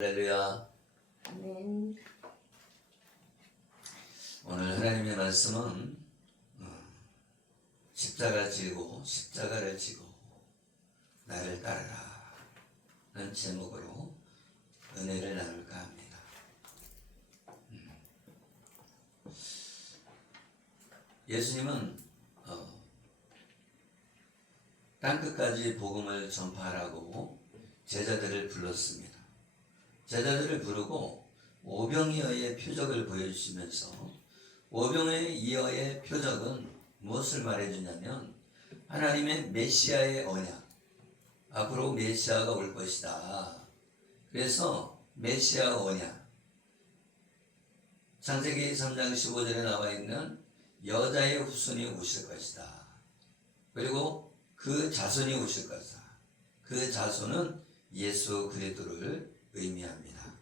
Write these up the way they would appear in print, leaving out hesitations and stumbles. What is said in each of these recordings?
할렐루야. 아멘. 오늘 하나님의 말씀은 십자가를 지고 나를 따르라 는 제목으로 은혜를 나눌까 합니다. 예수님은 땅끝까지 복음을 전파하라고 제자들을 불렀습니다. 제자들을 부르고 오병이어의 표적을 보여주시면서 오병이어의 표적은 무엇을 말해주냐면 하나님의 메시아의 언약, 앞으로 메시아가 올 것이다. 그래서 메시아 언약, 창세기 3장 15절에 나와 있는 여자의 후손이 오실 것이다. 그리고 그 자손이 오실 것이다. 그 자손은 예수 그리스도를 의미합니다.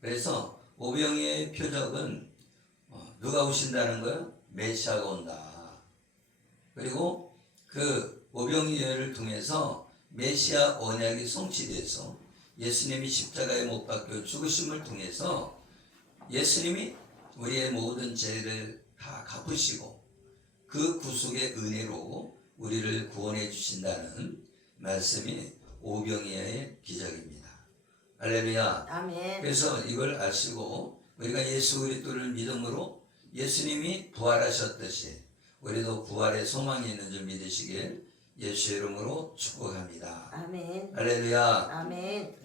그래서 오병이어의 표적은 누가 오신다는 거예요? 메시아가 온다. 그리고 그 오병이어를 통해서 메시아 언약이 성취돼서 예수님이 십자가에 못 박혀 죽으심을 통해서 예수님이 우리의 모든 죄를 다 갚으시고 그 구속의 은혜로 우리를 구원해 주신다는 말씀이 오병이어의 기적입니다. 할렐루야. 아멘. 그래서 이걸 아시고 우리가 예수 그리스도를 믿음으로 예수님이 부활하셨듯이 우리도 부활의 소망이 있는 줄 믿으시길 예수의 이름으로 축복합니다. 아멘. 할렐루야. 아멘.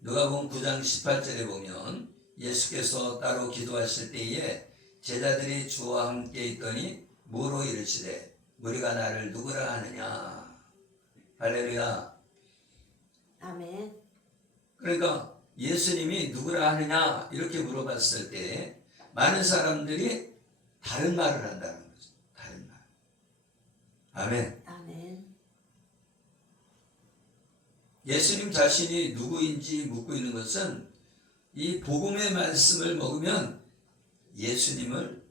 누가복음 9장 18절에 보면 예수께서 따로 기도하실 때에 제자들이 주와 함께 있더니 무로 이르시되 우리가 나를 누구라 하느냐. 할렐루야. 아멘. 그러니까 예수님이 누구라 하느냐 이렇게 물어봤을 때 많은 사람들이 다른 말을 한다는 거죠. 다른 말. 아멘. 아멘. 예수님 자신이 누구인지 묻고 있는 것은 이 복음의 말씀을 먹으면 예수님을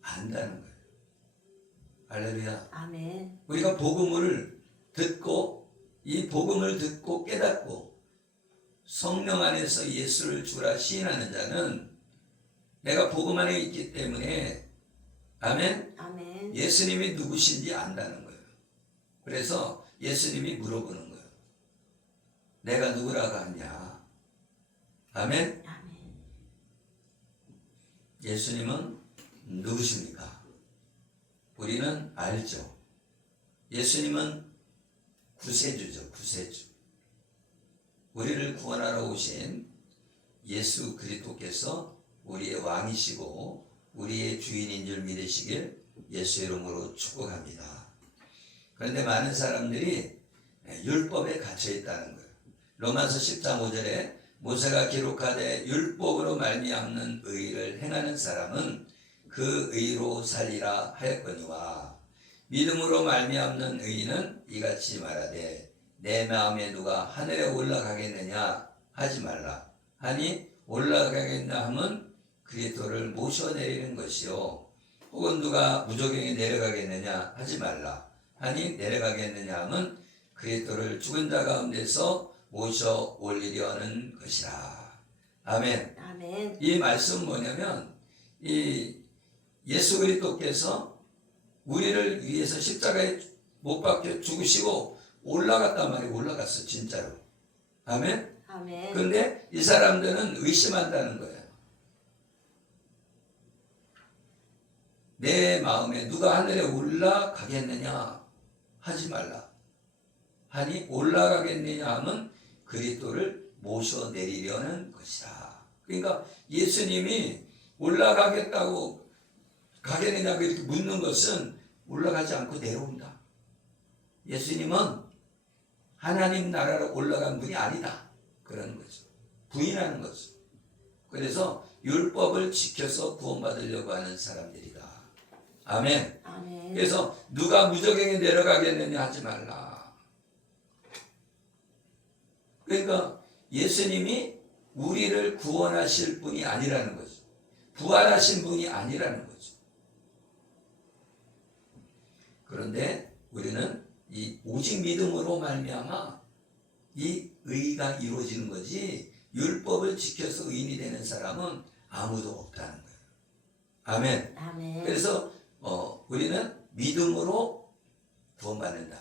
안다는 거예요. 할렐루야. 아멘. 우리가 복음을 듣고 이 복음을 듣고 깨닫고 성령 안에서 예수를 주라 시인하는 자는 내가 복음 안에 있기 때문에 아멘. 아멘. 예수님이 누구신지 안다는 거예요. 그래서 예수님이 물어보는 거예요. 내가 누구라고 하냐. 아멘. 아멘. 예수님은 누구십니까? 우리는 알죠. 예수님은 구세주죠. 구세주. 우리를 구원하러 오신 예수 그리스도께서 우리의 왕이시고 우리의 주인인 줄 믿으시길 예수의 이름으로 축복합니다. 그런데 많은 사람들이 율법에 갇혀 있다는 거예요. 로마서 10장 5절에 모세가 기록하되 율법으로 말미암는 의를 행하는 사람은 그 의로 살리라 하였거니와 믿음으로 말미암는 의인은 이같이 말하되 내 마음에 누가 하늘에 올라가겠느냐 하지 말라 하니 올라가겠나 함은 그리스도를 모셔내리는 것이요 혹은 누가 무저갱에 내려가겠느냐 하지 말라 하니 내려가겠느냐 함은 그리스도를 죽은 자 가운데서 모셔 올리려 하는 것이라. 아멘. 아멘. 이 말씀은 뭐냐면 이 예수 그리스도께서 우리를 위해서 십자가에 못 박혀 죽으시고 올라갔단 말이에요. 올라갔어 진짜로. 아멘. 아멘. 그런데 이 사람들은 의심한다는 거예요. 내 마음에 누가 하늘에 올라가겠느냐 하지 말라 하니 올라가겠느냐 하면 그리스도를 모셔내리려는 것이다. 그러니까 예수님이 올라가겠다고 가겠느냐고 이렇게 묻는 것은 올라가지 않고 내려온다. 예수님은 하나님 나라로 올라간 분이 아니다. 그런 거죠. 부인하는 거죠. 그래서 율법을 지켜서 구원받으려고 하는 사람들이다. 아멘. 아멘. 그래서 누가 무저갱에 내려가겠느냐 하지 말라. 그러니까 예수님이 우리를 구원하실 분이 아니라는 거죠. 부활하신 분이 아니라는 거죠. 그런데 우리는 이 오직 믿음으로 말미암아 이 의가 이루어지는 거지 율법을 지켜서 의인이 되는 사람은 아무도 없다는 거예요. 아멘. 아멘. 그래서 우리는 믿음으로 구원받는다.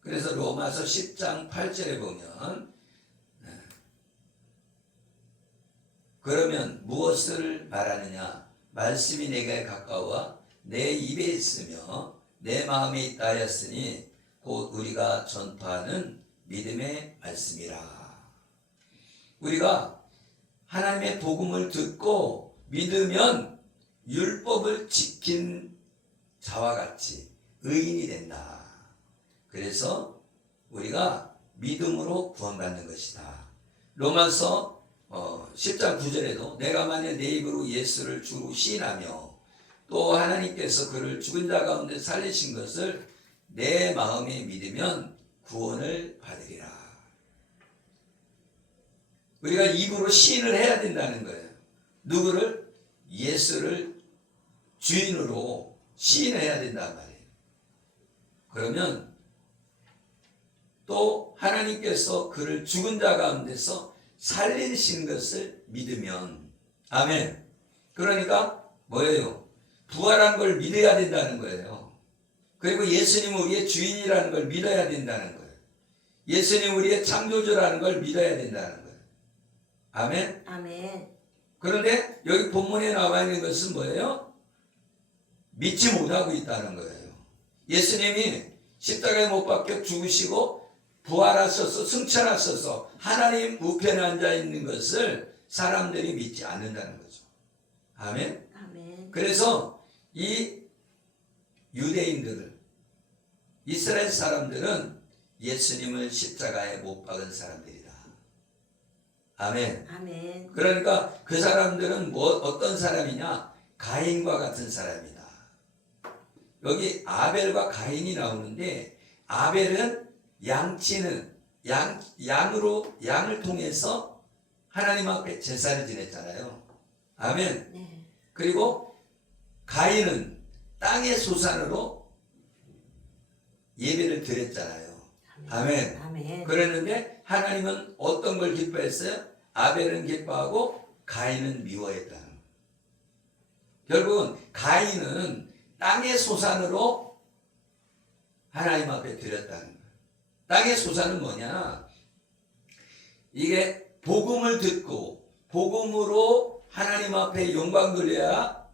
그래서 로마서 10장 8절에 보면 그러면 무엇을 말하느냐? 말씀이 내게 가까워 내 입에 있으며 내 마음에 있다 하였으니 곧 우리가 전파하는 믿음의 말씀이라. 우리가 하나님의 복음을 듣고 믿으면 율법을 지킨 자와 같이 의인이 된다. 그래서 우리가 믿음으로 구원받는 것이다. 로마서 10장 9절에도 내가 만약 내 입으로 예수를 주로 시인하며 또 하나님께서 그를 죽은 자 가운데 살리신 것을 내 마음에 믿으면 구원을 받으리라. 우리가 입으로 시인을 해야 된다는 거예요. 누구를? 예수를 주인으로 시인해야 된단 말이에요. 그러면 또 하나님께서 그를 죽은 자 가운데서 살리신 것을 믿으면, 아멘. 그러니까 뭐예요? 부활한 걸 믿어야 된다는 거예요. 그리고 예수님은 우리의 주인이라는 걸 믿어야 된다는 거예요. 예수님 우리의 창조주라는 걸 믿어야 된다는 거예요. 아멘. 아멘. 그런데 여기 본문에 나와 있는 것은 뭐예요? 믿지 못하고 있다는 거예요. 예수님이 십자가에 못 박혀 죽으시고 부활하셔서 승천하셔서 하나님 우편에 앉아 있는 것을 사람들이 믿지 않는다는 거죠. 아멘. 아멘. 그래서 이 유대인들을, 이스라엘 사람들은 예수님을 십자가에 못 박은 사람들이다. 아멘. 아멘. 그러니까 그 사람들은 어떤 사람이냐? 가인과 같은 사람이다. 여기 아벨과 가인이 나오는데, 아벨은 양치는 양을 통해서 하나님 앞에 제사를 지냈잖아요. 아멘. 네. 그리고 가인은 땅의 소산으로 예배를 드렸잖아요. 아멘. 아멘. 그랬는데 하나님은 어떤 걸 기뻐했어요? 아벨은 기뻐하고 가인은 미워했다는 거예요. 결국은 가인은 땅의 소산으로 하나님 앞에 드렸다는 거예요. 땅의 소산은 뭐냐? 이게 복음을 듣고 복음으로 하나님 앞에 영광 돌려야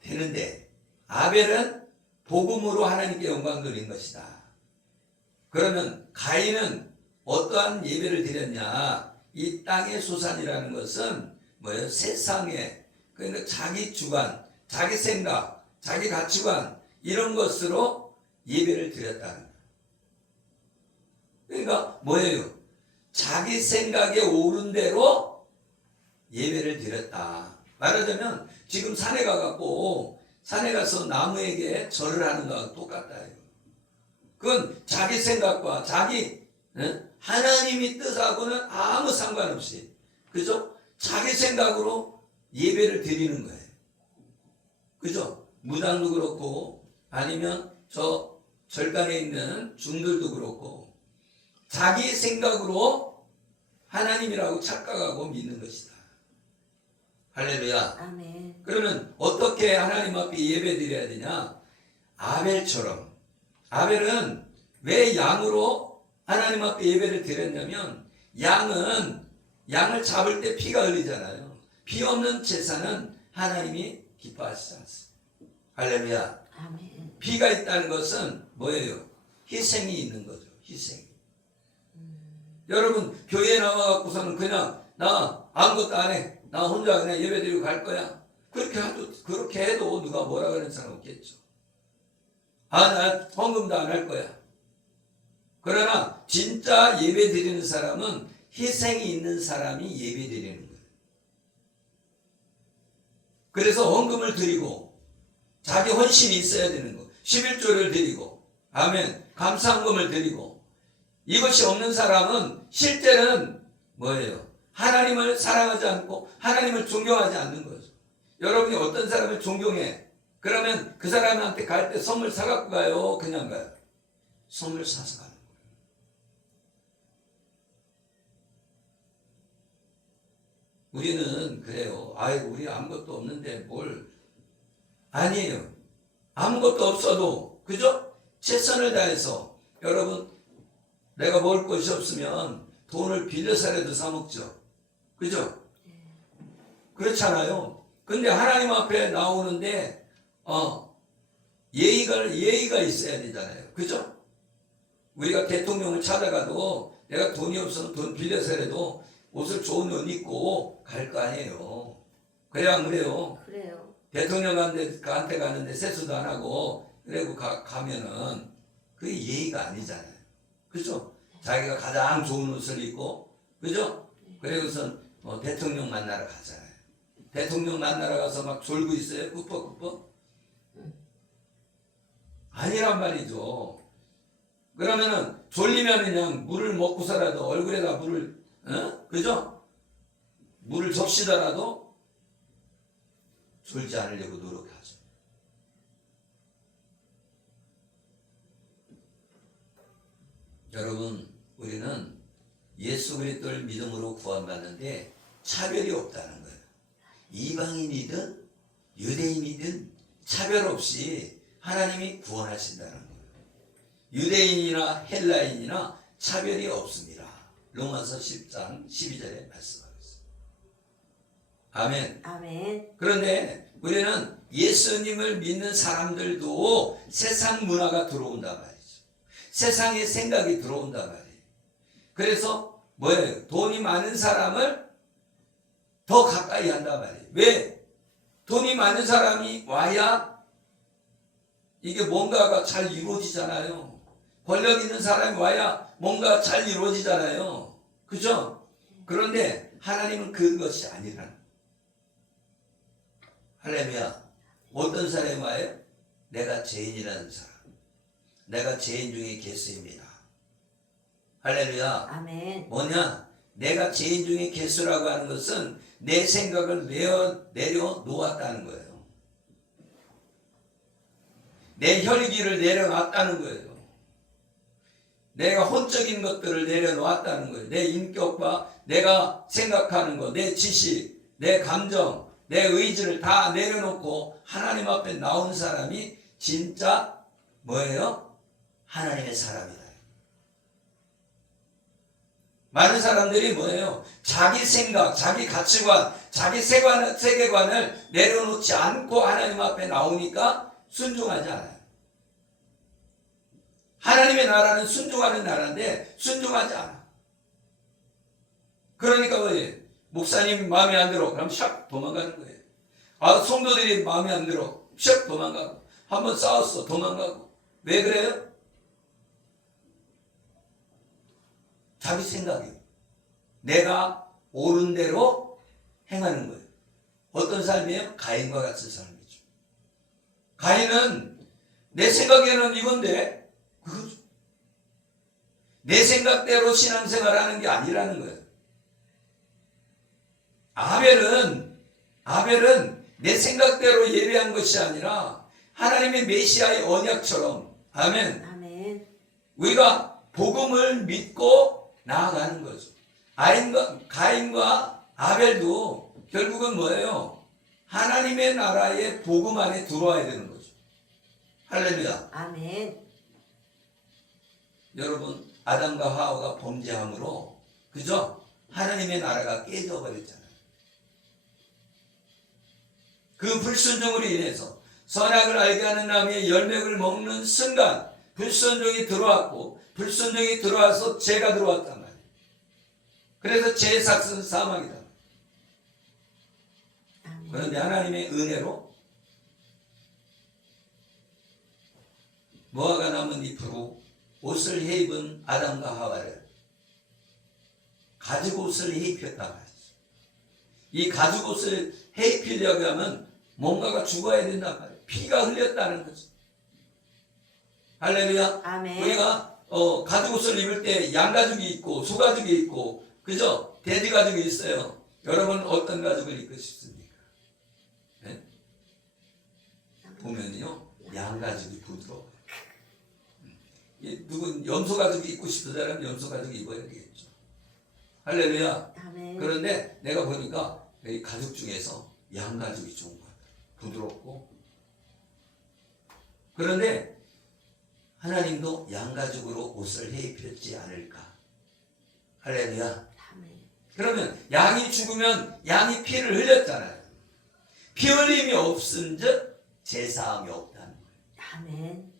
되는데, 아벨은 복음으로 하나님께 영광 돌린 것이다. 그러면 가인은 어떠한 예배를 드렸냐? 이 땅의 소산이라는 것은 뭐예요? 세상에, 그러니까 자기 주관, 자기 생각, 자기 가치관, 이런 것으로 예배를 드렸다는 거예요. 그러니까 뭐예요? 자기 생각에 옳은 대로 예배를 드렸다. 말하자면 지금 산에 가갖고 산에 가서 나무에게 절을 하는 거하고 똑같다. 그건 자기 생각과 자기 하나님이 뜻하고는 아무 상관없이, 그죠? 자기 생각으로 예배를 드리는 거예요. 그죠? 무당도 그렇고 아니면 저 절간에 있는 중들도 그렇고 자기 생각으로 하나님이라고 착각하고 믿는 것이다. 할렐루야. 아멘. 그러면 어떻게 하나님 앞에 예배 드려야 되냐? 아벨처럼. 아벨은 왜 양으로 하나님 앞에 예배를 드렸냐면, 양을 잡을 때 피가 흘리잖아요. 피 없는 제사는 하나님이 기뻐하시지 않습니다. 할렐루야. 아멘. 피가 있다는 것은 뭐예요? 희생이 있는 거죠. 희생. 여러분 교회에 나와갖고서는 그냥 나 아무것도 안 해, 나 혼자 그냥 예배드리고 갈 거야, 그렇게 해도 누가 뭐라 그러는 사람 없겠죠. 나 헌금도 안 할 거야. 그러나 진짜 예배 드리는 사람은 희생이 있는 사람이 예배 드리는 거예요. 그래서 헌금을 드리고 자기 헌신이 있어야 되는 거, 11조를 드리고, 아멘, 감사헌금을 드리고, 이것이 없는 사람은 실제는 뭐예요? 하나님을 사랑하지 않고 하나님을 존경하지 않는 거죠. 여러분이 어떤 사람을 존경해? 그러면 그 사람한테 갈 때 선물 사갖고 가요? 그냥 가요? 선물 사서 가는 거예요. 우리는 그래요. 아이고 우리 아무것도 없는데 뭘. 아니에요. 아무것도 없어도 그죠? 최선을 다해서 여러분 내가 먹을 것이 없으면 돈을 빌려서라도 사 먹죠. 그죠? 그렇잖아요. 근데 하나님 앞에 나오는데 예의가 있어야 되잖아요. 그죠? 우리가 대통령을 찾아가도 내가 돈이 없어서 돈 빌려서라도 옷을 좋은 옷 입고 갈 거 아니에요. 그래야 안 그래요? 그래요. 대통령한테 가는데 세수도 안 하고 그리고 가면은 그게 예의가 아니잖아요. 그죠? 자기가 가장 좋은 옷을 입고 그죠? 그리고선 대통령 만나러 가잖아요. 대통령 만나러 가서 막 졸고 있어요. 꾸벅꾸벅. 아니란 말이죠. 그러면은 졸리면 그냥 물을 먹고서라도 얼굴에다 물을 그죠? 물을 적시더라도 졸지 않으려고 노력하죠. 여러분 우리는 예수 그리스도를 믿음으로 구원받는데 차별이 없다는 거예요. 이방인이든 유대인이든 차별 없이 하나님이 구원하신다는 거예요. 유대인이나 헬라인이나 차별이 없습니다. 로마서 10장 12절에 말씀하고 있습니다. 아멘. 아멘. 그런데 우리는 예수님을 믿는 사람들도 세상 문화가 들어온단 말이죠. 세상의 생각이 들어온단 말이에요. 그래서 뭐예요? 돈이 많은 사람을 더 가까이 한단 말이에요. 왜? 돈이 많은 사람이 와야 이게 뭔가가 잘 이루어지잖아요. 권력 있는 사람이 와야 뭔가 잘 이루어지잖아요. 그죠? 그런데 하나님은 그것이 아니라는 거예요. 할렐루야. 어떤 사람이 와요? 내가 죄인이라는 사람. 내가 죄인 중에 개수입니다. 할렐루야. 아멘. 뭐냐? 내가 죄인 중에 개수라고 하는 것은 내 생각을 내려놓았다는 거예요. 내 혈기를 내려놨다는 거예요. 내가 혼적인 것들을 내려놓았다는 거예요. 내 인격과 내가 생각하는 것, 내 지식, 내 감정, 내 의지를 다 내려놓고 하나님 앞에 나온 사람이 진짜 뭐예요? 하나님의 사람이다. 많은 사람들이 뭐예요? 자기 생각, 자기 가치관, 자기 세계관을 내려놓지 않고 하나님 앞에 나오니까 순종하지 않아요. 하나님의 나라는 순종하는 나라인데 순종하지 않아. 그러니까 뭐예요? 목사님 마음에 안 들어. 그럼 샥 도망가는 거예요. 성도들이 마음에 안 들어. 샥 도망가고. 한번 싸웠어. 도망가고. 왜 그래요? 자기 생각이에요. 내가 옳은 대로 행하는 거예요. 어떤 삶이에요? 가인과 같은 삶이죠. 가인은 내 생각에는 이건데 그거죠. 내 생각대로 신앙생활하는 게 아니라는 거예요. 아벨은 내 생각대로 예배한 것이 아니라 하나님의 메시아의 언약처럼 아멘. 아멘. 우리가 복음을 믿고 나아가는 거죠. 가인과 아벨도 결국은 뭐예요? 하나님의 나라의 복음 안에 들어와야 되는 거죠. 할렐루야. 아멘. 여러분 아담과 하와가 범죄함으로 그죠? 하나님의 나라가 깨져버렸잖아요. 그 불순종으로 인해서 선악을 알게 하는 나무의 열매를 먹는 순간 불순종이 들어왔고 불순종이 들어와서 죄가 들어왔단 말이에요. 그래서 죄의 삭은 사망이다. 아멘. 그런데 하나님의 은혜로 무화과 나무 잎으로 옷을 해입은 아담과 하와를 가죽옷을 해입혔단 말이죠. 이 가죽옷을 해입히려고 하면 뭔가가 죽어야 된단 말이에요. 피가 흘렸다는 거죠. 할렐루야. 아멘. 우리가 가죽옷을 입을 때 양가죽이 있고 소가죽이 있고 그죠? 돼지가죽이 있어요. 여러분 어떤 가죽을 입고 싶습니까? 네? 보면요 양가죽이 부드러워요. 누군 염소가죽이 입고 싶은 사람은 염소가죽 입어야 되겠죠. 할렐루야. 아멘. 그런데 내가 보니까 이 가죽 중에서 양 가죽이 좋은 것 같아요. 부드럽고. 그런데 하나님도 양 가죽으로 옷을 해 입혔지 않을까. 할렐루야. 아멘. 그러면 양이 죽으면 양이 피를 흘렸잖아요. 피 흘림이 없은즉 제사함이 없다는 거예요. 아멘.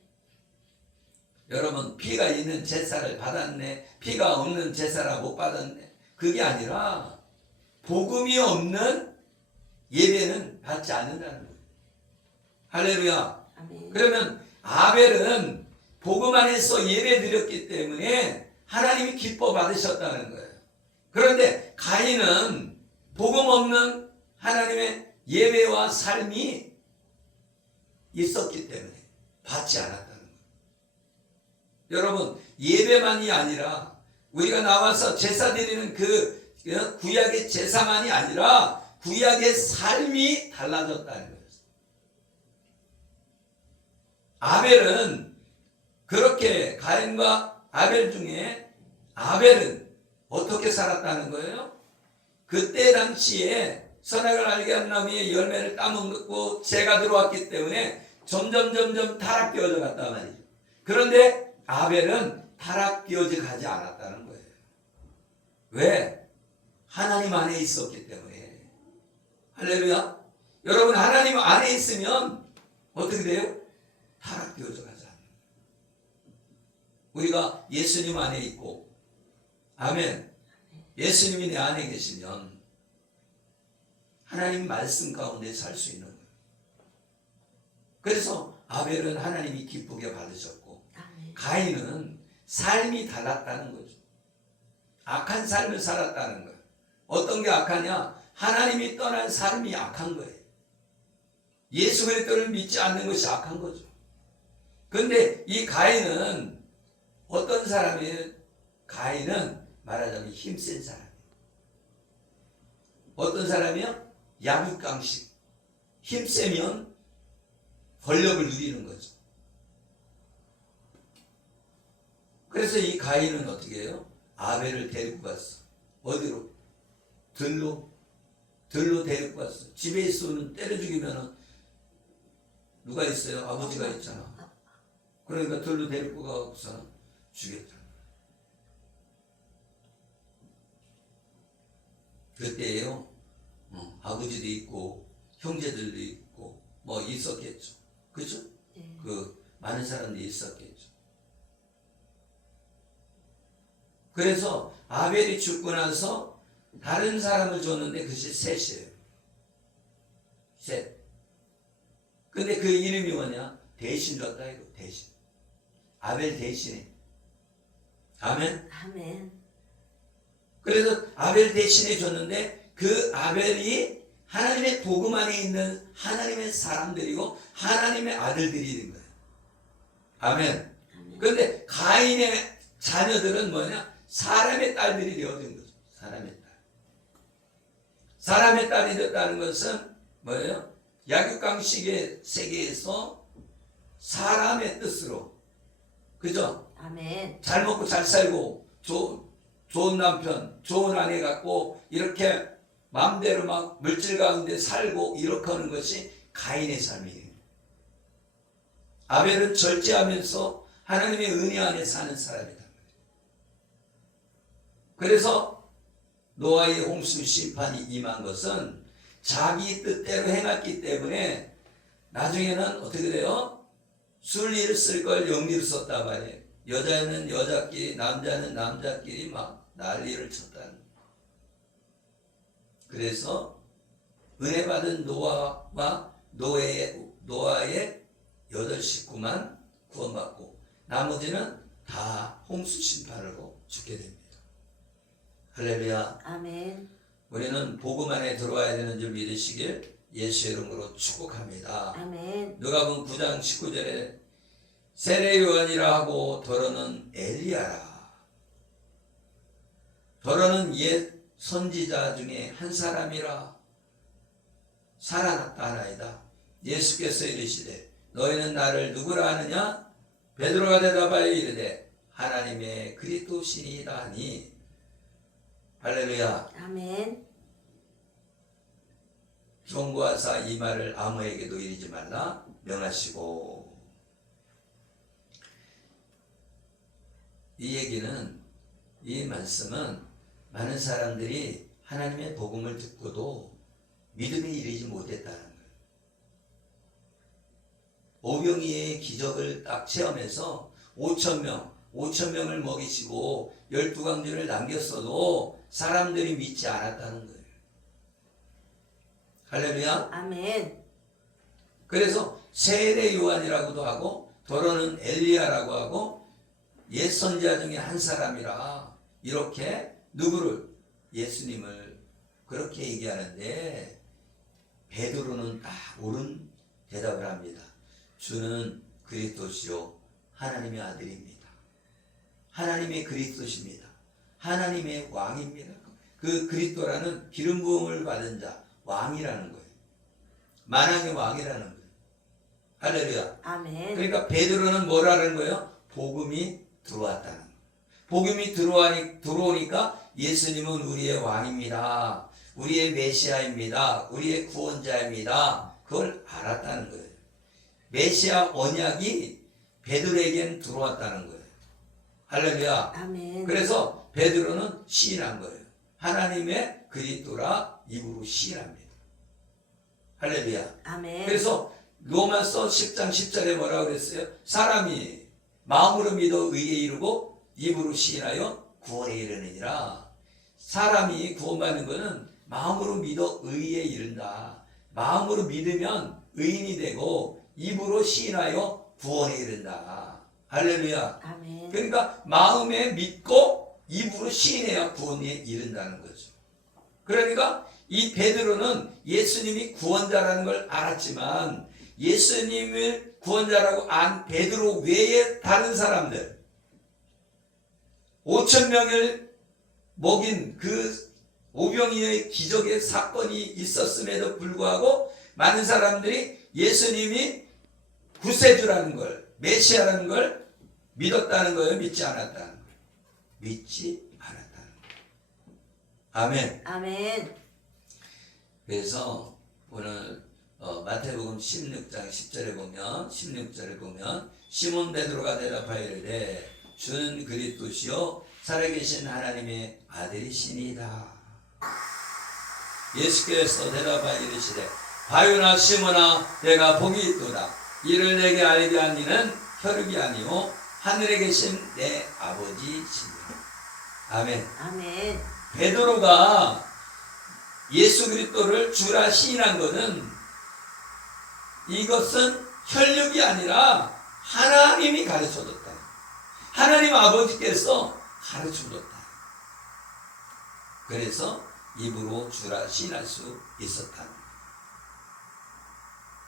여러분, 피가 있는 제사를 받았네, 피가 없는 제사를 못 받았네, 그게 아니라 복음이 없는 예배는 받지 않는다는 거예요. 할렐루야. 아멘. 그러면 아벨은 복음 안에서 예배 드렸기 때문에 하나님이 기뻐 받으셨다는 거예요. 그런데 가인은 복음 없는 하나님의 예배와 삶이 있었기 때문에 받지 않았다는 거예요. 여러분, 예배만이 아니라 우리가 나와서 제사 드리는 그 구약의 제사만이 아니라 구약의 삶이 달라졌다는 거예요. 아벨은 그렇게 가인과 아벨 중에 아벨은 어떻게 살았다는 거예요? 그때 당시에 선악을 알게 한 나무의 열매를 따먹고 재가 들어왔기 때문에 점점 타락되어져 갔단 말이죠. 그런데 아벨은 타락되어져 가지 않았다는 거예요. 왜? 하나님 안에 있었기 때문에. 할렐루야. 여러분, 하나님 안에 있으면 어떻게 돼요? 타락되어져 가지 않아요. 우리가 예수님 안에 있고, 아멘, 예수님이 내 안에 계시면 하나님 말씀 가운데 살 수 있는 거예요. 그래서 아벨은 하나님이 기쁘게 받으셨고, 아멘. 가인은 삶이 달랐다는 거죠. 악한 삶을 살았다는 거예요. 어떤 게 악하냐? 하나님이 떠난 삶이 악한 거예요. 예수 그리스도를 믿지 않는 것이 악한 거죠. 그런데 이 가인은 어떤 사람이에요? 가인은 말하자면 힘센 사람이에요. 어떤 사람이요? 약육강식. 힘세면 권력을 누리는 거죠. 그래서 이 가인은 어떻게 해요? 아벨을 데리고 갔어. 어디로? 들로 데리고 갔어. 집에 있으면 때려 죽이면은 누가 있어요? 아버지가 있잖아. 그러니까 들로 데리고 가고서 죽였다. 그때요, 아버지도 있고 형제들도 있고 뭐 있었겠죠. 그죠? 네. 그 많은 사람들이 있었겠죠. 그래서 아벨이 죽고 나서 다른 사람을 줬는데 그것이 셋이에요. 셋. 근데 그 이름이 뭐냐? 대신 줬다 이거. 대신. 아벨 대신에. 아멘. 아멘. 그래서 아벨 대신에 줬는데 그 아벨이 하나님의 복음 안에 있는 하나님의 사람들이고 하나님의 아들들이 된 거예요. 아멘. 아멘. 그런데 가인의 자녀들은 뭐냐? 사람의 딸들이 되어진 거죠. 사람의 딸. 사람의 딸이 됐다는 것은 뭐예요? 약육강식의 세계에서 사람의 뜻으로, 그죠? 아멘. 잘 먹고 잘 살고 좋은 남편, 좋은 아내 갖고 이렇게 마음대로 막 물질 가운데 살고 이렇게 하는 것이 가인의 삶이에요. 아벨은 절제하면서 하나님의 은혜 안에 사는 사람이다. 그래서 노아의 홍수 심판이 임한 것은 자기 뜻대로 행했기 때문에 나중에는 어떻게 돼요? 순리를 쓸 걸 영리로 썼단 말이에요. 여자는 여자끼리, 남자는 남자끼리 막 난리를 쳤다는 거예요. 그래서 은혜 받은 노아와 노아의 8 식구만 구원받고 나머지는 다 홍수 심판으로 죽게 됩니다. 할렐루야. 아멘. 우리는 복음 안에 들어와야 되는 줄 믿으시길 예수의 이름으로 축복합니다. 아멘. 누가복음 9장 19절에 세례 요한이라 하고 더러는 엘리야라. 더러는 옛 선지자 중에 한 사람이라 살아났다 하나이다. 예수께서 이르시되 너희는 나를 누구라 하느냐? 베드로가 대답하여 이르되 하나님의 그리스도시니이다 하니 할렐루야. 아멘. 경고하사 이 말을 아무에게도 이르지 말라 명하시고. 이 얘기는, 이 말씀은 많은 사람들이 하나님의 복음을 듣고도 믿음에 이르지 못했다는 거예요. 오병이의 기적을 딱 체험해서 5,000명을 먹이시고 12광주를 남겼어도 사람들이 믿지 않았다는 거예요. 할렐루야. 아멘. 그래서 세례 요한이라고도 하고 더러는 엘리야라고 하고 옛 선지자 중에 한 사람이라 이렇게 누구를? 예수님을 그렇게 얘기하는데 베드로는 딱 옳은 대답을 합니다. 주는 그리스도시요 하나님의 아들입니다. 하나님의 그리스도십니다. 하나님의 왕입니다. 그 그리스도라는 기름 부음을 받은 자, 왕이라는 거예요. 만왕의 왕이라는 거예요. 할렐루야. 아멘. 그러니까 베드로는 뭐라는 거예요? 복음이 들어왔다는 거예요. 복음이 들어오니까 예수님은 우리의 왕입니다. 우리의 메시아입니다. 우리의 구원자입니다. 그걸 알았다는 거예요. 메시아 언약이 베드로에게는 들어왔다는 거예요. 할렐루야. 아멘. 그래서 베드로는 시인한 거예요. 하나님의 그리스도라 입으로 시인합니다. 할렐루야. 아멘. 그래서 로마서 10장 10절에 뭐라고 그랬어요? 사람이 마음으로 믿어 의에 이르고 입으로 시인하여 구원에 이르느니라. 사람이 구원받는 것은 마음으로 믿어 의에 이른다. 마음으로 믿으면 의인이 되고 입으로 시인하여 구원에 이른다. 할렐루야. 아멘. 그러니까 마음에 믿고 입으로 시인해야 구원에 이른다는 거죠. 그러니까 이 베드로는 예수님이 구원자라는 걸 알았지만 예수님을 구원자라고 안 베드로 외에 다른 사람들 5,000명을 먹인 그 오병이어의 기적의 사건이 있었음에도 불구하고 많은 사람들이 예수님이 구세주라는 걸, 메시아라는 걸 믿었다는 거예요? 믿지 않았다는 거예요? 믿지 않았다는 거예요. 아멘. 아멘. 그래서 오늘 마태복음 16장 16절에 보면 시몬 베드로가 대답하여 이르되 주는 그리스도시요 살아계신 하나님의 아들이시니이다. 예수께서 대답하여 이르시되 바요나 시몬아 내가 복이 있도다. 이를 내게 알게 한 이는 혈육이 아니요 하늘에 계신 내 아버지시니라. 아멘. 아멘. 베드로가 예수 그리스도를 주라 시인한 것은 이것은 혈육이 아니라 하나님이 가르쳐줬다. 하나님 아버지께서 가르쳐줬다. 그래서 입으로 주라 시인할 수 있었다.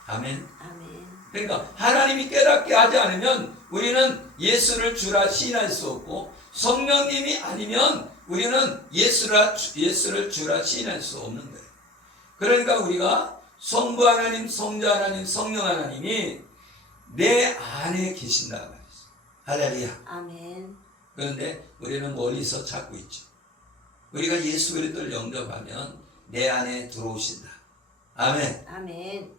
아멘. 아멘. 그러니까 하나님이 깨닫게 하지 않으면 우리는 예수를 주라 시인할 수 없고 성령님이 아니면 우리는 예수를 주라 시인할 수 없는 거예요. 그러니까 우리가 성부 하나님, 성자 하나님, 성령 하나님이 내 안에 계신다 말이죠. 할렐루야. 아멘. 그런데 우리는 멀리서 찾고 있죠. 우리가 예수 그리스도를 영접하면 내 안에 들어오신다. 아멘. 아멘.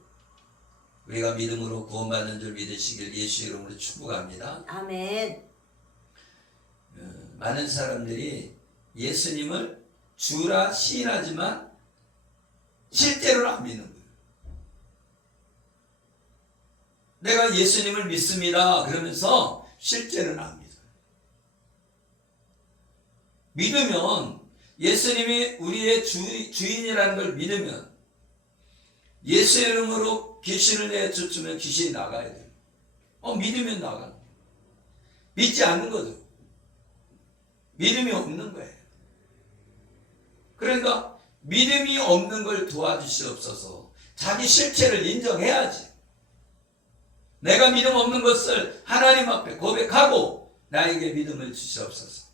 우리가 믿음으로 구원받는 줄 믿으시길 예수 이름으로 축복합니다. 아멘. 많은 사람들이 예수님을 주라 시인하지만 실제로는 안 믿는 거예요. 내가 예수님을 믿습니다. 그러면서 실제로는 안 믿어요. 믿으면 예수님이 우리의 주인이라는 걸 믿으면 예수 이름으로 귀신을 내쫓으면 귀신이 나가야 돼요. 믿으면 나가. 믿지 않는 거죠. 믿음이 없는 거예요. 그러니까 믿음이 없는 걸 도와주시옵소서. 자기 실체를 인정해야지. 내가 믿음 없는 것을 하나님 앞에 고백하고 나에게 믿음을 주시옵소서.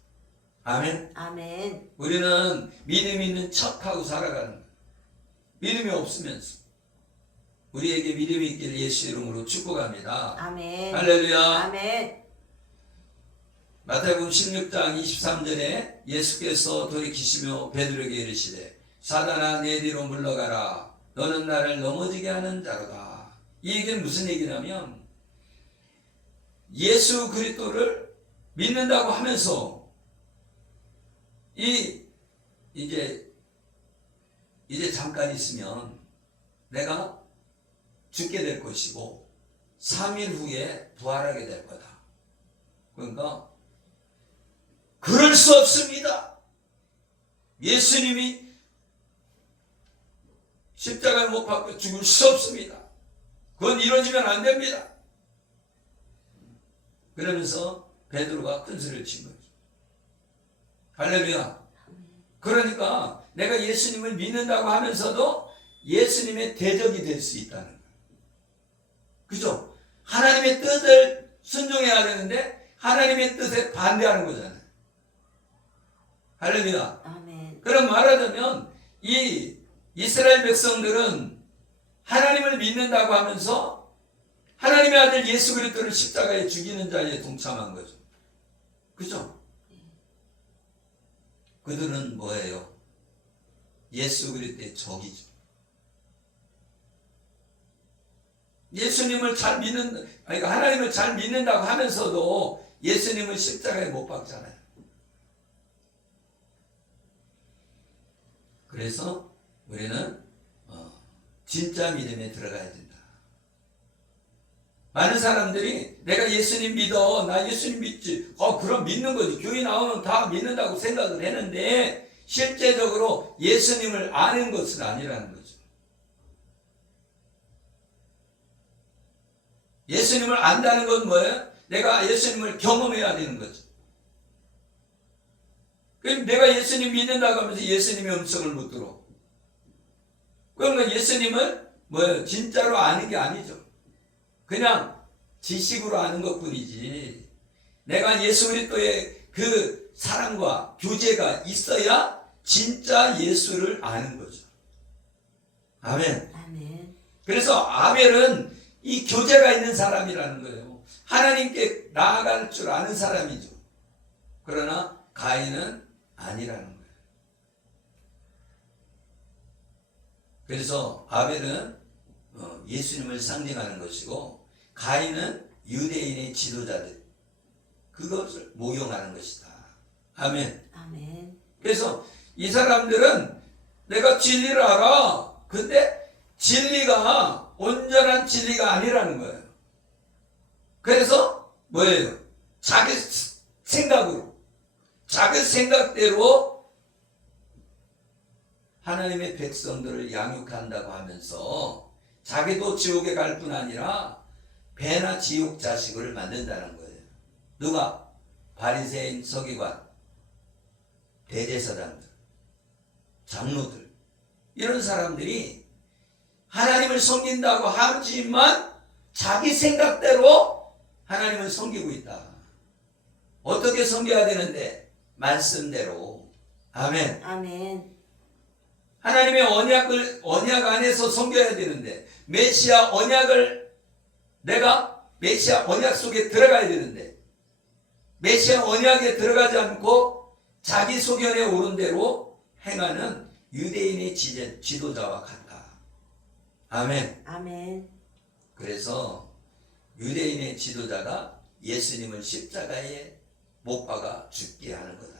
아멘. 아멘. 우리는 믿음 있는 척하고 살아가는 거예요. 믿음이 없으면서 우리에게 믿음이 있기를 예수 이름으로 축복합니다. 아멘. 할렐루야. 아멘. 마태복음 16장 23절에 예수께서 돌이키시며 베드로에게 이르시되 사단아 내 뒤로 물러가라 너는 나를 넘어지게 하는 자로다. 이 얘기는 무슨 얘기냐면 예수 그리스도를 믿는다고 하면서 이제 잠깐 있으면 내가 죽게 될 것이고 3일 후에 부활하게 될 거다. 그러니까 그럴 수 없습니다. 예수님이 십자가에 못 박혀 죽을 수 없습니다. 그건 이루어지면 안 됩니다. 그러면서 베드로가 큰 소리를 친 거죠. 할렐루야. 그러니까 내가 예수님을 믿는다고 하면서도 예수님의 대적이 될 수 있다는 거예요. 그죠? 하나님의 뜻을 순종해야 되는데 하나님의 뜻에 반대하는 거잖아요. 할렐루야. 아멘. 그럼 말하자면 이 이스라엘 백성들은 하나님을 믿는다고 하면서 하나님의 아들 예수 그리스도를 십자가에 죽이는 자에 동참한 거죠. 그죠? 그들은 뭐예요? 예수 그리스도의 적이죠. 예수님을 잘 믿는, 아니 하나님을 잘 믿는다고 하면서도 예수님을 십자가에 못 박잖아요. 그래서 우리는 진짜 믿음에 들어가야 된다. 많은 사람들이 내가 예수님 믿어, 나 예수님 믿지, 그럼 믿는 거지. 교회 나오면 다 믿는다고 생각을 했는데 실제적으로 예수님을 아는 것은 아니라는 거죠. 예수님을 안다는 건 뭐예요? 내가 예수님을 경험해야 되는 거죠. 그럼 내가 예수님 믿는다고 하면서 예수님의 음성을 못 들어. 그러면 예수님을 뭐예요? 진짜로 아는 게 아니죠. 그냥 지식으로 아는 것 뿐이지. 내가 예수 그리스도의 그 사랑과 교제가 있어야 진짜 예수를 아는 거죠. 아멘. 아멘. 그래서 아벨은 이 교제가 있는 사람이라는 거예요. 하나님께 나아갈 줄 아는 사람이죠. 그러나 가인은 아니라는 거예요. 그래서 아벨은 예수님을 상징하는 것이고 가인은 유대인의 지도자들 그것을 모형하는 것이다. 아멘. 아멘. 그래서 이 사람들은 내가 진리를 알아. 근데 진리가 온전한 진리가 아니라는 거예요. 그래서 뭐예요? 자기 생각으로 자기 생각대로 하나님의 백성들을 양육한다고 하면서 자기도 지옥에 갈 뿐 아니라 배나 지옥 자식을 만든다는 거예요. 누가? 바리새인, 서기관, 대제사장들, 장로들 이런 사람들이 하나님을 섬긴다고 하지만 자기 생각대로 하나님을 섬기고 있다. 어떻게 섬겨야 되는데? 말씀대로. 아멘. 아멘. 하나님의 언약 안에서 섬겨야 되는데 메시아 언약을 내가 메시아 언약 속에 들어가야 되는데 메시아 언약에 들어가지 않고 자기 소견에 오른 대로 행하는 유대인의 지도자와 같다. 아멘. 아멘. 그래서 유대인의 지도자가 예수님을 십자가에 못 박아 죽게 하는 거다.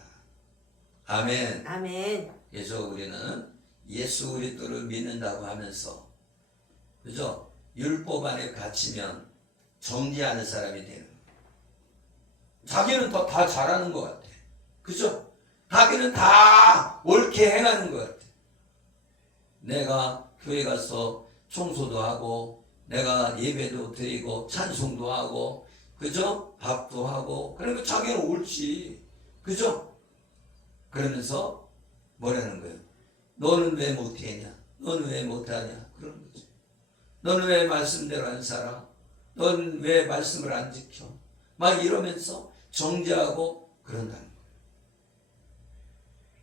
아멘. 아멘. 그래서 우리는 예수 그리스도를 믿는다고 하면서 그죠? 율법 안에 갇히면 정죄하는 사람이 되는 거예요. 자기는 다 잘하는 것 같아. 그죠? 자기는 다 옳게 행하는 것 같아. 내가 교회 가서 청소도 하고 내가 예배도 드리고 찬송도 하고 그죠? 밥도 하고 그러니까 자기는 옳지. 그죠? 그러면서 뭐라는 거예요? 너는 왜 못하냐? 너는 왜 못하냐? 그런 거죠. 너는 왜 말씀대로 안 살아? 너는 왜 말씀을 안 지켜? 막 이러면서 정죄하고 그런다는 거예요.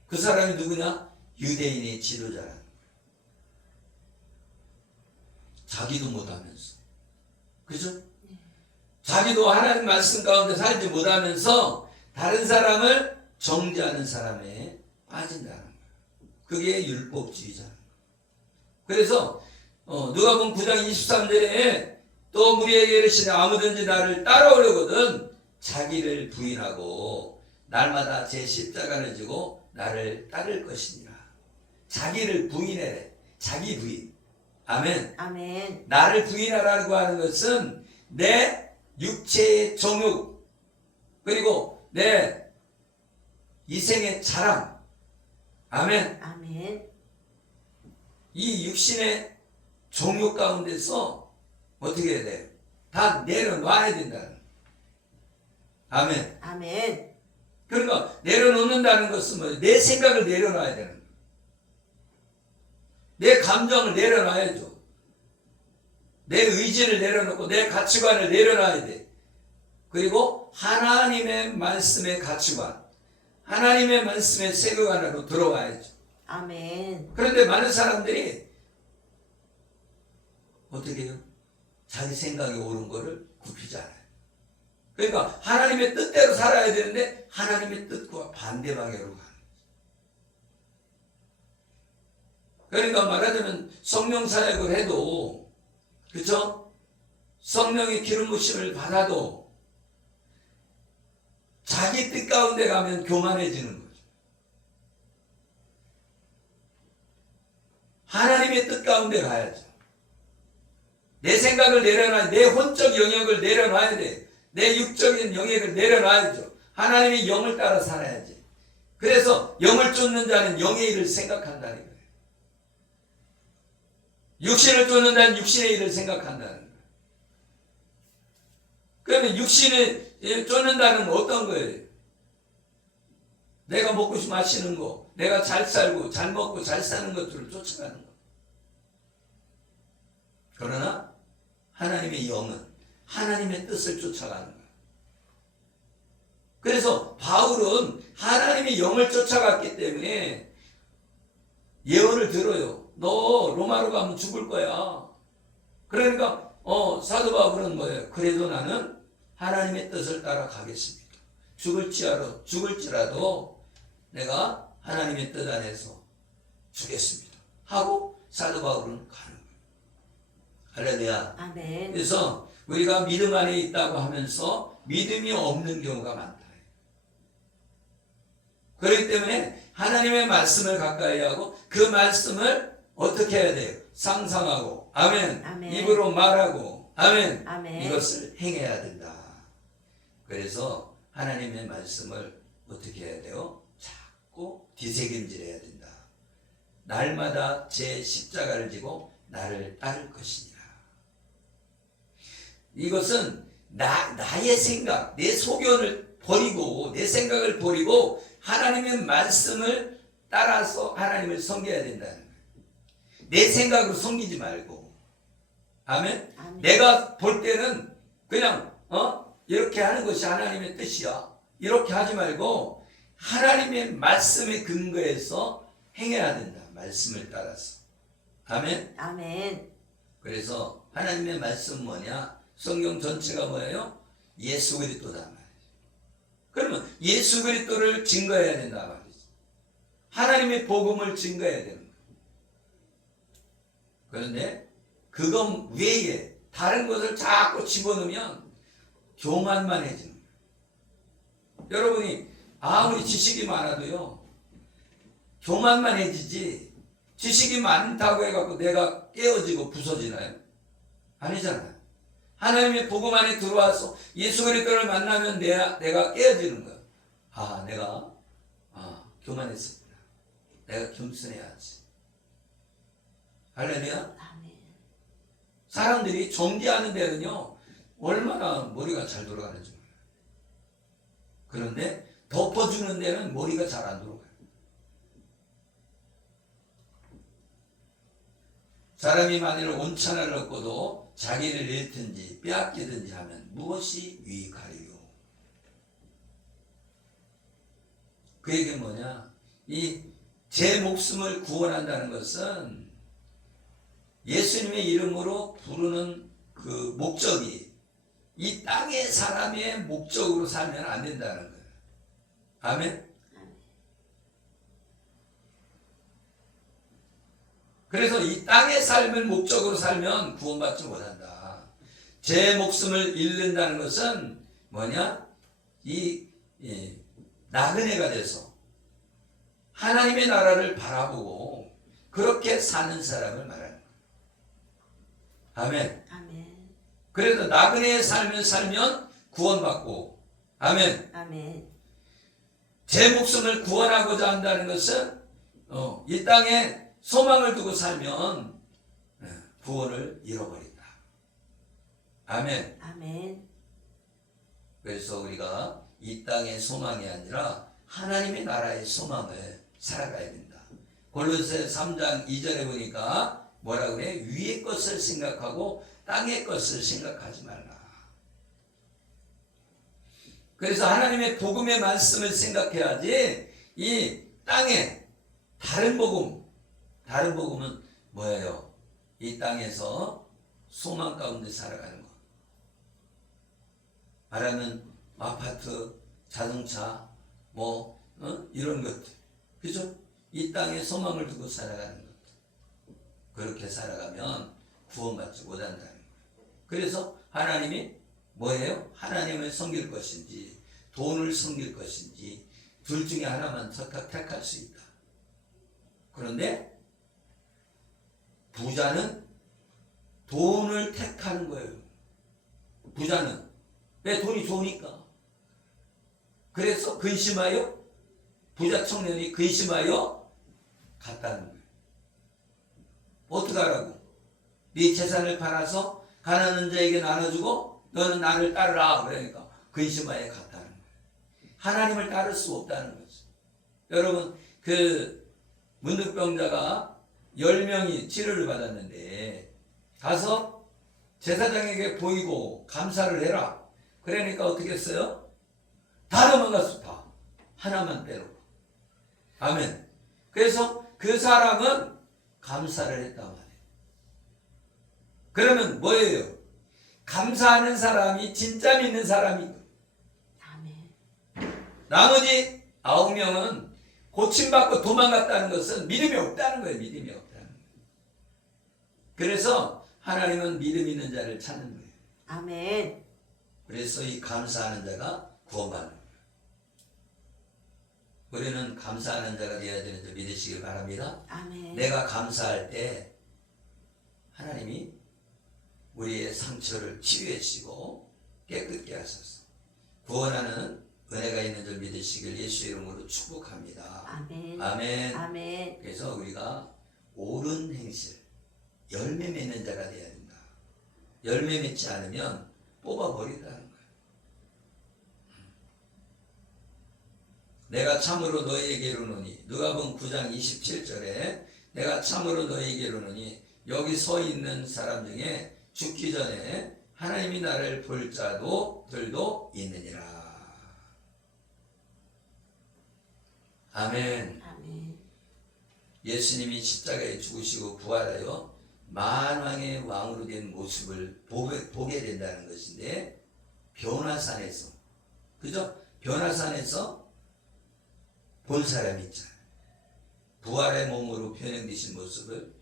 그 사람이 누구냐? 유대인의 지도자라는 거예요. 자기도 못하면서. 그죠? 자기도 하나님 말씀 가운데 살지 못하면서 다른 사람을 정죄하는 사람에 빠진다는 거예요. 그게 율법주의자는 거예요. 그래서 누가복음 9장 23절에 또 우리에게 이르시되 아무든지 나를 따라오려거든 자기를 부인하고 날마다 제 십자가를 지고 나를 따를 것이니라. 자기를 부인해. 자기 부인. 아멘. 아멘. 나를 부인하라고 하는 것은 내 육체의 정욕 그리고 내 이생의 자랑. 아멘. 아멘. 이 육신의 정욕 가운데서 어떻게 해야 돼요? 다 내려놔야 된다는 거예요. 아멘. 아멘. 그러니까 내려놓는다는 것은 뭐예요? 내 생각을 내려놔야 되는 거예요. 내 감정을 내려놔야죠. 내 의지를 내려놓고 내 가치관을 내려놔야 돼. 그리고 하나님의 말씀의 가치관, 하나님의 말씀의 세계관으로 들어와야죠. 아멘. 그런데 많은 사람들이 어떻게 해요? 자기 생각이 옳은 거를 굽히지 않아요. 그러니까 하나님의 뜻대로 살아야 되는데 하나님의 뜻과 반대 방향으로 가는 거죠. 그러니까 말하자면 성령 사역을 해도 그렇죠? 성령의 기름 부심을 받아도 자기 뜻 가운데 가면 교만해지는 거죠. 하나님의 뜻 가운데 가야죠. 내 생각을 내려놔야 돼. 내 혼적 영역을 내려놔야 돼. 내 육적인 영역을 내려놔야죠. 하나님의 영을 따라 살아야지. 그래서 영을 쫓는 자는 영의 일을 생각한다는 거예요. 육신을 쫓는 자는 육신의 일을 생각한다는 거예요. 그러면 육신을 쫓는다는 어떤 거예요? 내가 먹고 마시는 거, 내가 잘 살고 잘 먹고 잘 사는 것들을 쫓아가는 거. 그러나 하나님의 영은 하나님의 뜻을 쫓아가는 거예요. 그래서 바울은 하나님의 영을 쫓아갔기 때문에 예언을 들어요. 너 로마로 가면 죽을 거야. 그러니까 사도 바울은 뭐예요? 그래도 나는 하나님의 뜻을 따라 가겠습니다. 죽을지라도 내가 하나님의 뜻 안에서 죽겠습니다. 하고 사도 바울은 가는 거예요. 할렐루야. 아멘. 그래서 우리가 믿음 안에 있다고 하면서 믿음이 없는 경우가 많다. 그렇기 때문에 하나님의 말씀을 가까이 하고 그 말씀을 어떻게 해야 돼요? 상상하고 아멘. 아멘. 입으로 말하고 아멘. 아멘. 이것을 행해야 된다. 그래서 하나님의 말씀을 어떻게 해야 돼요? 자꾸 뒤새김질해야 된다. 날마다 제 십자가를 지고 나를 따를 것이니라. 이것은 나의 생각, 내 소견을 버리고 내 생각을 버리고 하나님의 말씀을 따라서 하나님을 섬겨야 된다는 거예요. 내 생각으로 섬기지 말고 아멘? 아멘. 내가 볼 때는 그냥 이렇게 하는 것이 하나님의 뜻이야. 이렇게 하지 말고 하나님의 말씀에 근거해서 행해야 된다. 말씀을 따라서. 아멘? 아멘. 그래서 하나님의 말씀 뭐냐? 성경 전체가 뭐예요? 예수 그리스도다 말이죠. 그러면 예수 그리스도를 증거해야 된다 말이죠. 하나님의 복음을 증거해야 되는 거예요. 그런데 그것 외에 다른 것을 자꾸 집어넣으면 교만만 해지는 거예요. 여러분이 아무리 지식이 많아도요. 교만만 해지지 지식이 많다고 해갖고 내가 깨어지고 부서지나요? 아니잖아요. 하나님의 복음 안에 들어와서 예수 그리스도를 만나면 내가 깨어지는 거예요. 내가 교만했습니다. 내가 겸손해야지. 할렐루야. 아멘. 사람들이 정죄하는 데는요 얼마나 머리가 잘 돌아가는지 몰라요. 그런데 덮어주는 데는 머리가 잘 안 돌아가요. 사람이 만일 온천을 얻고도 자기를 잃든지 빼앗기든지 하면 무엇이 유익하리요? 그 얘기는 뭐냐? 제 목숨을 구원한다는 것은 예수님의 이름으로 부르는 그 목적이 이 땅의 사람의 목적으로 살면 안 된다는 거예요. 아멘. 그래서 이 땅의 삶을 목적으로 살면 구원받지 못한다. 제 목숨을 잃는다는 것은 뭐냐? 이 나그네가 돼서 하나님의 나라를 바라보고 그렇게 사는 사람을 말하는 거예요. 아멘. 아멘. 그래서 나그네의 삶을 살면 구원받고, 아멘. 아멘. 제 목숨을 구원하고자 한다는 것은 이 땅에 소망을 두고 살면 구원을 잃어버린다. 아멘. 아멘. 그래서 우리가 이 땅의 소망이 아니라 하나님의 나라의 소망을 살아가야 된다. 골로새 3장 2절에 보니까 뭐라고 그래? 위의 것을 생각하고 땅의 것을 생각하지 말라. 그래서 하나님의 복음의 말씀을 생각해야지 이 땅에 다른 복음은 뭐예요? 이 땅에서 소망 가운데 살아가는 거. 말하면 아파트, 자동차, 이런 것들. 그죠? 이 땅에 소망을 두고 살아가는 것. 그렇게 살아가면 구원받지 못한다는 거예요. 그래서 하나님이 뭐예요? 하나님을 섬길 것인지 돈을 섬길 것인지 둘 중에 하나만 택할 수 있다. 그런데 부자는 돈을 택하는 거예요. 부자는 왜? 돈이 좋으니까. 그래서 근심하여 부자 청년이 근심하여 갔다는 거예요. 어떻게 하라고? 네 재산을 팔아서 가난한 자에게 나눠주고 너는 나를 따르라. 그러니까 근심하여 갔다는 거예요. 하나님을 따를 수 없다는 거죠. 여러분 문득병자가 10명이 치료를 받았는데 가서 제사장에게 보이고 감사를 해라. 그러니까 어떻게 했어요? 다 도망갔어. 다. 하나만 빼놓고. 아멘. 그래서 그 사람은 감사를 했단 말이에요. 그러면 뭐예요? 감사하는 사람이 진짜 믿는 사람이고, 아멘. 나머지 9명은 고침받고 도망갔다는 것은 믿음이 없다는 거예요. 믿음이 없다는 거예요. 그래서 하나님은 믿음 있는 자를 찾는 거예요. 아멘. 그래서 이 감사하는 자가 구원받는 거예요. 우리는 감사하는 자가 되어야 되는 줄 믿으시길 바랍니다. 아멘. 내가 감사할 때 하나님이 우리의 상처를 치유해 주시고 깨끗게 하소서. 구원하는 은혜가 있는 줄 믿으시길 예수의 이름으로 축복합니다. 아멘. 아멘. 아멘. 그래서 우리가 옳은 행실, 열매 맺는 자가 되어야 된다. 열매 맺지 않으면 뽑아버린다는 거예요. 내가 참으로 너희에게 이르노니, 누가복음 9장 27절에 내가 참으로 너희에게 이르노니, 여기 서 있는 사람 중에 죽기 전에 하나님이 나를 볼 자들도 있느니라. 아멘. 아멘. 예수님이 십자가에 죽으시고 부활하여 만왕의 왕으로 된 모습을 보게 된다는 것인데, 변화산에서, 그죠? 변화산에서 본 사람이 있잖아요. 부활의 몸으로 변형되신 모습을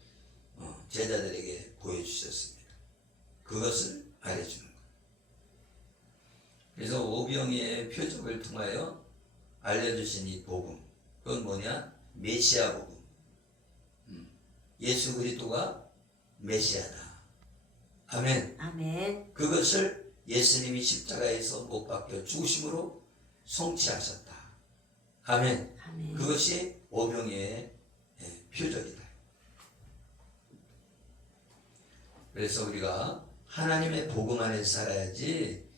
제자들에게 보여주셨습니다. 그것을 말해주는 거예요. 그래서 오병이의 표적을 통하여 알려주신 이 복음, 그건 뭐냐? 메시아 복음. 예수 그리스도가 메시아다. 아멘. 아멘. 그것을 예수님이 십자가에서 못 박혀 죽으심으로 성취하셨다. 아멘. 아멘. 그것이 오병이의 표적이다. 그래서 우리가 하나님의 복음 안에 살아야지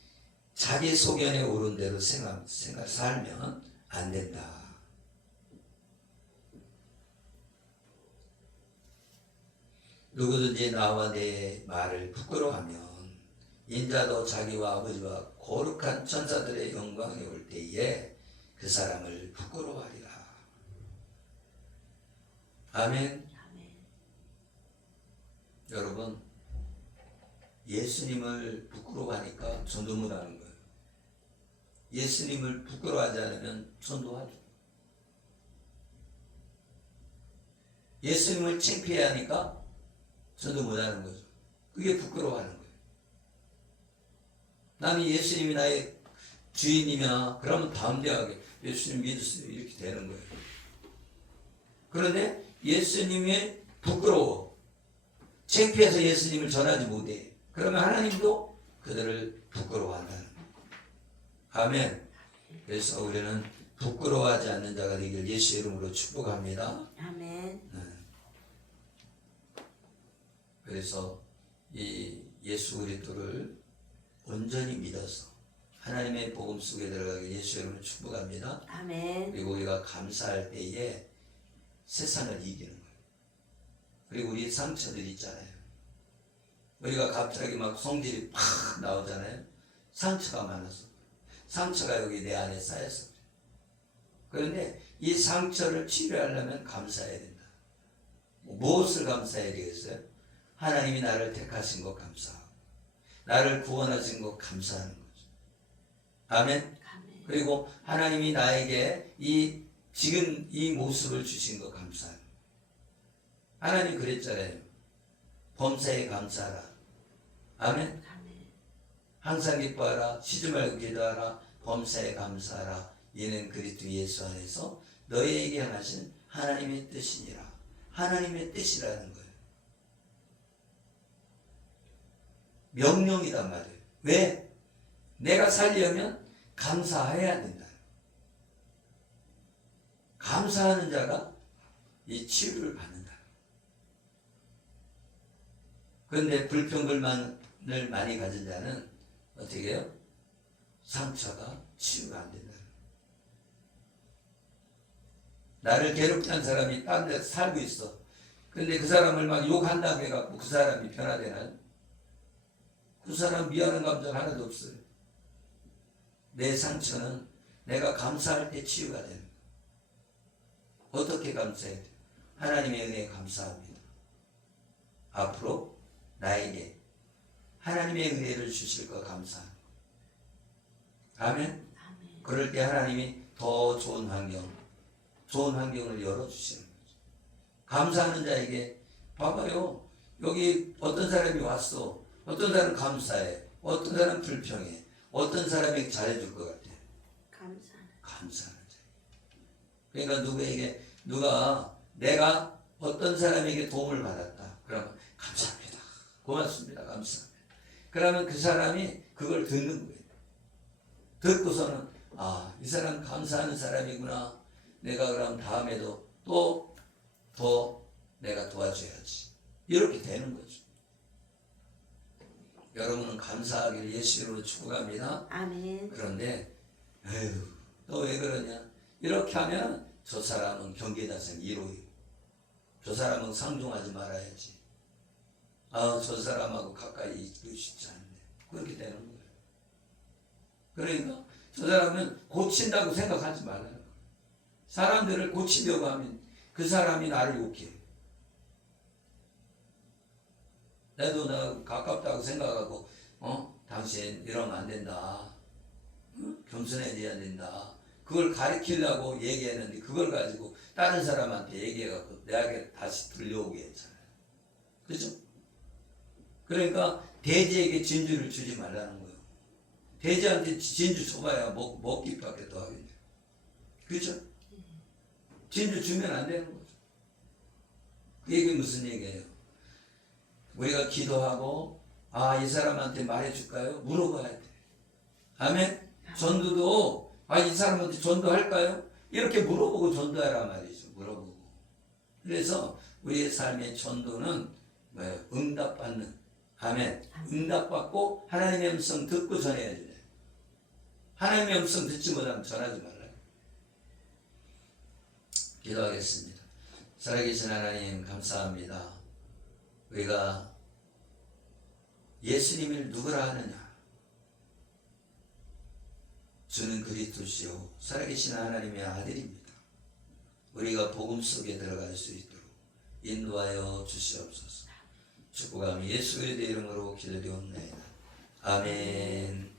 자기 소견에 오른 대로 살면 안 된다. 누구든지 나와 내 말을 부끄러워하면 인자도 자기와 아버지와 거룩한 천사들의 영광에 올 때에 그 사람을 부끄러워하리라. 아멘. 아멘. 여러분, 예수님을 부끄러워하니까 전도 못하는 거예요. 예수님을 부끄러워하지 않으면 전도하죠. 예수님을 창피해 하니까 전도 못하는 거죠. 그게 부끄러워하는 거예요. 나는 예수님이 나의 주인이면 그러면 담대하게 예수님 믿으세요 이렇게 되는 거예요. 그런데 예수님이 부끄러워 창피해서 예수님을 전하지 못해. 그러면 하나님도 그들을 부끄러워한다는 거예요. 아멘. 그래서 우리는 부끄러워하지 않는 자가 되길 예수 이름으로 축복합니다. 아멘. 그래서 이 예수 그리스도를 온전히 믿어서 하나님의 복음 속에 들어가게 예수 이름으로 축복합니다. 아멘. 그리고 우리가 감사할 때에 세상을 이기는 거예요. 그리고 우리 상처들 있잖아요. 우리가 갑자기 막 성질이 팍 나오잖아요. 상처가 많아서. 상처가 여기 내 안에 쌓여서. 그런데 이 상처를 치료하려면 감사해야 된다. 무엇을 감사해야 되겠어요? 하나님이 나를 택하신 것 감사하고 나를 구원하신 것 감사하는 거죠. 아멘. 아멘. 그리고 하나님이 나에게 지금 이 모습을 주신 것 감사하는 거예요. 하나님 그랬잖아요. 범사에 감사하라. 아멘. 아멘. 항상 기뻐하라. 쉬지 말고 기도하라. 범사에 감사하라. 이는 그리스도 예수 안에서 너희에게 하신 하나님의 뜻이니라. 하나님의 뜻이라는 거예요. 명령이단 말이에요. 왜? 내가 살려면 감사해야 된다. 감사하는 자가 이 치유를 받는다. 그런데 불평불만을 많이 가진 자는 어떻게 해요? 상처가 치유가 안 된다. 나를 괴롭게 한 사람이 딴 데서 살고 있어. 근데 그 사람을 막 욕한다고 해갖고 그 사람이 변화되나요? 그 사람 미안한 감정 하나도 없어요. 내 상처는 내가 감사할 때 치유가 되는 거예요. 어떻게 감사해야 돼요? 하나님의 은혜에 감사합니다. 앞으로 나에게 하나님의 은혜를 주실 거 감사합니다. 아멘? 아멘. 그럴 때 하나님이 더 좋은 환경을 열어주시는 거죠. 감사하는 자에게 봐봐요. 여기 어떤 사람이 왔어. 어떤 사람은 감사해. 어떤 사람은 불평해. 어떤 사람이 잘해줄 것 같아. 감사하는 자. 그러니까 내가 어떤 사람에게 도움을 받았다. 그러면 감사합니다. 고맙습니다. 감사합니다. 그러면 그 사람이 그걸 듣는 거예요. 듣고서는 이 사람 감사하는 사람이구나. 내가 그럼 다음에도 또 더 내가 도와줘야지. 이렇게 되는 거죠. 여러분은 감사하기를 예수 이름으로 축복합니다. 아멘. 그런데 너 왜 그러냐? 이렇게 하면 저 사람은 경계다성 1호요. 저 사람은 상종하지 말아야지. 저 사람하고 가까이 있고 싶지 않네. 그렇게 되는 거예요. 그러니까 저 사람은 고친다고 생각하지 말아요. 사람들을 고치려고 하면 그 사람이 나를 욕해. 나도 나 가깝다고 생각하고 당신 이러면 안 된다. 겸손해져야 된다. 그걸 가르치려고 얘기했는데 그걸 가지고 다른 사람한테 얘기해갖고 내가 다시 들려오게 했잖아요. 그죠? 그러니까 돼지에게 진주를 주지 말라는 거예요. 돼지한테 진주 줘봐야 먹기밖에 더 하겠네. 그죠? 진주 주면 안 되는 거죠. 이게 무슨 얘기예요? 우리가 기도하고 이 사람한테 말해줄까요? 물어봐야 돼. 아멘? 전도도 이 사람한테 전도할까요? 이렇게 물어보고 전도하라 말이죠. 물어보고. 그래서 우리의 삶의 전도는 뭐예요? 응답받는. 아멘. 응답받고 하나님의 음성 듣고 전해야지. 하나님의 음성 듣지 못하면 전하지 말아요. 기도하겠습니다. 살아계신 하나님 감사합니다. 우리가 예수님을 누구라 하느냐? 주는 그리스도시요 살아계신 하나님의 아들입니다. 우리가 복음 속에 들어갈 수 있도록 인도하여 주시옵소서. 축복하며 예수 그리스도의 이름으로 기도드리옵나이다. 아멘.